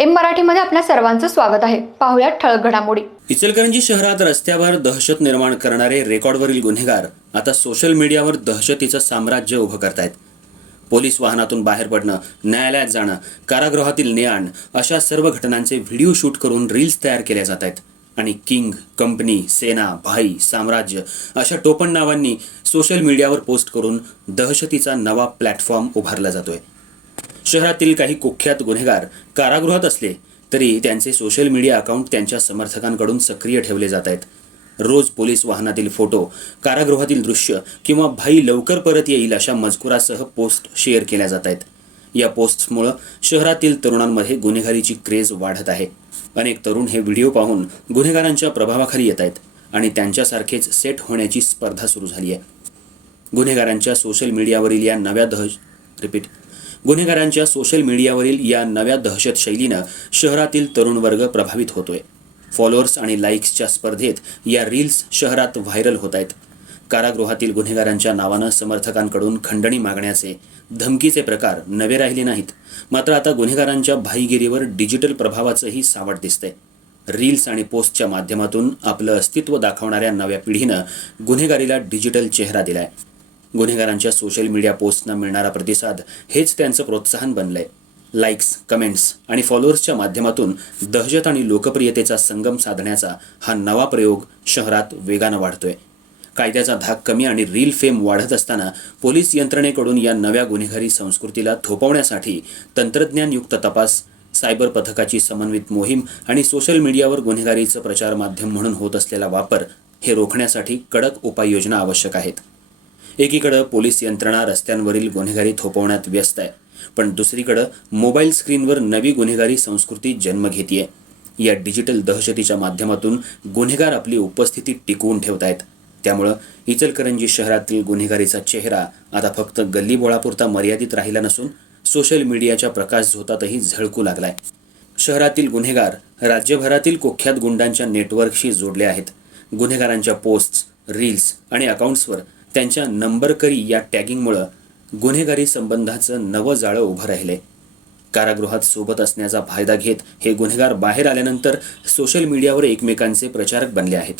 M मराठीमध्ये आपल्या सर्वांचं स्वागत आहे. पाहुयात ठळक घडामोडी. इचलकरंजी शहरात रस्त्यावर दहशत निर्माण करणारे रेकॉर्डवरील गुन्हेगार आता सोशल मीडियावर दहशतीचं साम्राज्य उभं करतायत. पोलीस वाहनातून बाहेर पडणं न्यायालयात जाणं कारागृहातील ने आण अशा सर्व घटनांचे व्हिडिओ शूट करून रील्स तयार केल्या जात आहेत आणि किंग कंपनी सेना भाई साम्राज्य अशा टोपण नावांनी सोशल मीडियावर पोस्ट करून दहशतीचा नवा प्लॅटफॉर्म उभारला जातोय. शहरातील काही कुख्यात गुन्हेगार कारागृहात असले तरी त्यांचे सोशल मीडिया अकाउंट त्यांच्या समर्थकांकडून सक्रिय ठेवले जात आहेत. रोज पोलीस वाहनातील फोटो कारागृहातील दृश्य किंवा भाई लवकर परत येईल अशा मजकुरासह पोस्ट शेअर केल्या जात आहेत. या पोस्टमुळं शहरातील तरुणांमध्ये गुन्हेगारीची क्रेज वाढत आहे. अनेक तरुण हे व्हिडिओ पाहून गुन्हेगारांच्या प्रभावाखाली येत आहेत आणि त्यांच्यासारखेच सेट होण्याची स्पर्धा सुरू झाली आहे. गुन्हेगारांच्या सोशल मीडियावरील या नव्या दहश रिपीट गुन्हेगारांच्या सोशल मीडियावरील या नव्या दहशत शैलीनं शहरातील तरुण वर्ग प्रभावित होतोय. फॉलोअर्स आणि लाईक्सच्या स्पर्धेत या रील्स शहरात व्हायरल होत आहेत कारागृहातील गुन्हेगारांच्या नावानं समर्थकांकडून खंडणी मागण्याचे धमकीचे प्रकार नवे राहिले नाहीत. मात्र आता गुन्हेगारांच्या भाईगिरीवर डिजिटल प्रभावाचंही सावट दिसतंय. रील्स आणि पोस्टच्या माध्यमातून आपलं अस्तित्व दाखवणाऱ्या नव्या पिढीनं गुन्हेगारीला डिजिटल चेहरा दिलाय. गुन्हेगारांच्या सोशल मीडिया पोस्टना मिळणारा प्रतिसाद हेच त्यांचं प्रोत्साहन बनलंय. लाईक्स कमेंट्स आणि फॉलोअर्सच्या माध्यमातून दहशत आणि लोकप्रियतेचा संगम साधण्याचा हा नवा प्रयोग शहरात वेगानं वाढतोय. कायद्याचा धाक कमी आणि रील फेम वाढत असताना पोलीस यंत्रणेकडून या नव्या गुन्हेगारी संस्कृतीला थोपवण्यासाठी तंत्रज्ञानयुक्त तपास सायबर पथकाची समन्वित मोहीम आणि सोशल मीडियावर गुन्हेगारीचं प्रचार माध्यम म्हणून होत असलेला वापर हे रोखण्यासाठी कडक उपाययोजना आवश्यक आहेत. एकीकडं पोलीस यंत्रणा रस्त्यांवरील गुन्हेगारी थोपवण्यात व्यस्त आहे पण दुसरीकडं मोबाईल स्क्रीनवर नवी गुन्हेगारी संस्कृती जन्म घेतीये. या डिजिटल दहशतीच्या माध्यमातून गुन्हेगार आपली उपस्थिती टिकवून ठेवत आहेत त्यामुळं इचलकरंजी शहरातील गुन्हेगारीचा चेहरा आता फक्त गल्लीबोळापुरता मर्यादित राहिला नसून सोशल मीडियाच्या प्रकाश झोतातही झळकू लागलाय. शहरातील गुन्हेगार राज्यभरातील कुख्यात गुंडांच्या नेटवर्कशी जोडले आहेत. गुन्हेगारांच्या पोस्ट्स रील्स आणि अकाउंट्सवर त्यांच्या नंबरकरी या टॅगिंगमुळं गुन्हेगारी संबंधाचं नवं जाळं उभं राहिले. कारागृहात सोबत असण्याचा फायदा घेत हे गुन्हेगार बाहेर आल्यानंतर सोशल मीडियावर एकमेकांचे प्रचारक बनले आहेत.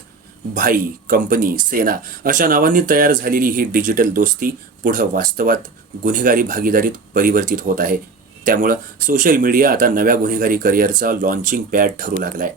भाई कंपनी सेना अशा नावांनी तयार झालेली ही डिजिटल दोस्ती पुढं वास्तवात गुन्हेगारी भागीदारीत परिवर्तित होत आहे. त्यामुळं सोशल मीडिया आता नव्या गुन्हेगारी करिअरचा लॉन्चिंग पॅड ठरू लागलाय.